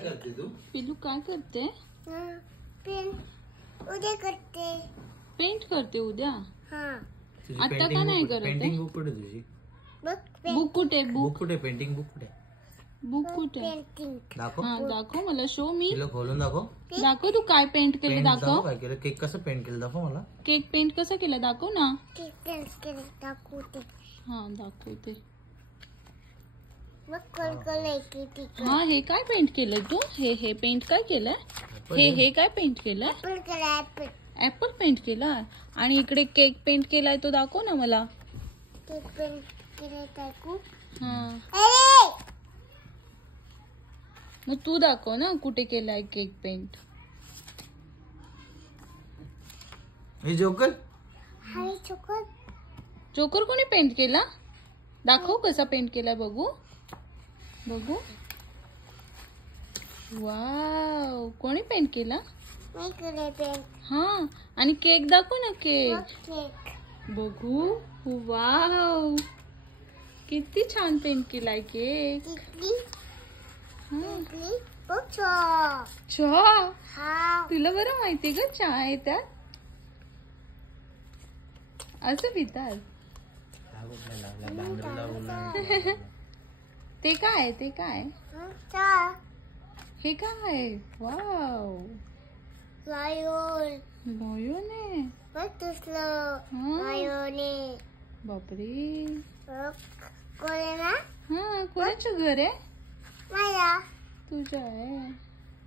करते तू? पिलू काय करते? पेंट उद्या करते. पेंट करते उद्या? तुझी आता पेंटिंग का नाही बुक- करत आहे? पेंटिंग बुक कुठे तुझी? बुक कुठे? बुक बुक कुठे? पेंटिंग बुक कुठे? बुक कुठे? पेंटिंग दाखव. हा दाखव मला, शो मी. तिला खोलून दाखव. दाखव तू काय पेंट केलं, पेंट दाखव. दाखव. काय केलं? केक कसं पेंट केलं दाखव मला. केक पेंट कसं केलं दाखव ना. पेंट केले दाखवते. हा दाखवते. मग कोण किती हा हे काय पेंट केलं तू? हे पेंट काय केलंय? हे काय पेंट केलंय? ऍपल केला ऍपल. ऍपल पेंट केलाय. आणि इकडे केक पेंट केलाय तो दाखव ना मला. केक पेंट केले दाखवू. हा अरे मग तू दाखव ना कुठे केलाय केक पेंट. हे जोकर हाय चोकर. जोकर कोणी पेंट केला? दाखव कसा पेंट केलाय बघू. बघू. वाव, कोणी पेंट केला? मी केले पेंट. हा आणि केक दाखव ना. केक केक बघू. वाव, किती छान पेंट केलाय केक. किती हा. किती बघ. चहा हा तुला बरं माहिती ग चहा आहे त्यात. असं पितात. ते काय? ते काय? चहा हे काय? Wow, lion. लायन आहे. बघ तुझलं हा. लायन. बापरे. बघ कोण ना हा कोणाचं घर आहे? माझ्या. तुझ्या आहे.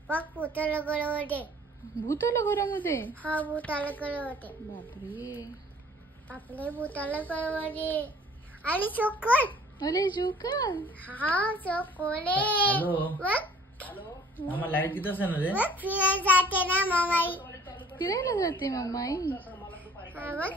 बघ भूताला गळवते. भूताला घरामध्ये? हा भूताला गळवते. बापरे. आपले भूताला गळवते. आणि चोकर. अरे जोकर. हा चोकोले. हॅलो. बघ आम्हाला लाईट किती असं ना रे? बघ फिरायला जाते ना मामाई. फिरायला जाते मम्माई. हा बघ